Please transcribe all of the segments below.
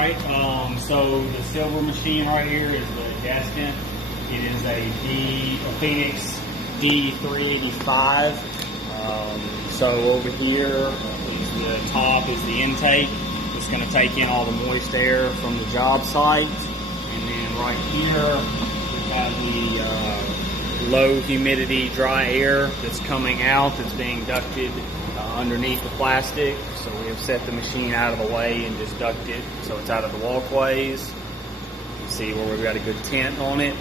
Alright, so the silver machine right here is the Desiccant. It is a Phoenix D385. So over here is the top, is the intake. It's going to take in all the moist air from the job site. And then right here we have the low humidity dry air that's coming out, that's being ducted underneath the plastic. So we have set the machine out of the way and just duct it so it's out of the walkways. You see where we've got a good tent on it.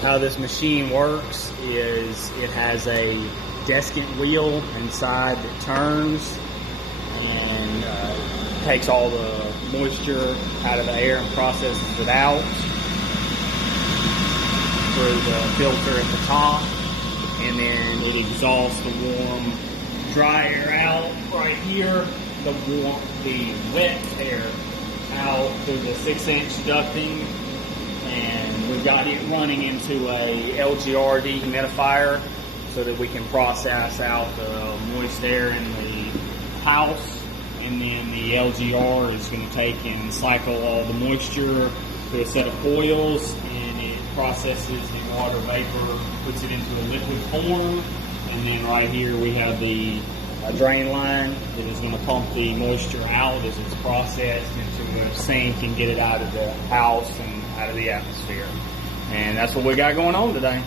How this machine works is it has a Desiccant wheel inside that turns and takes all the moisture out of the air and processes it out through the filter at the top, and then it exhausts the warm dry air out right here, the wet air out through the 6-inch ducting, and we've got it running into a LGR dehumidifier so that we can process out the moist air in the house, and then the LGR is going to take and cycle all the moisture through a set of coils, and it processes the water vapor, puts it into a liquid form, and then right here we have the drain line that is going to pump the moisture out as it's processed into a sink and get it out of the house and out of the atmosphere. And that's what we got going on today.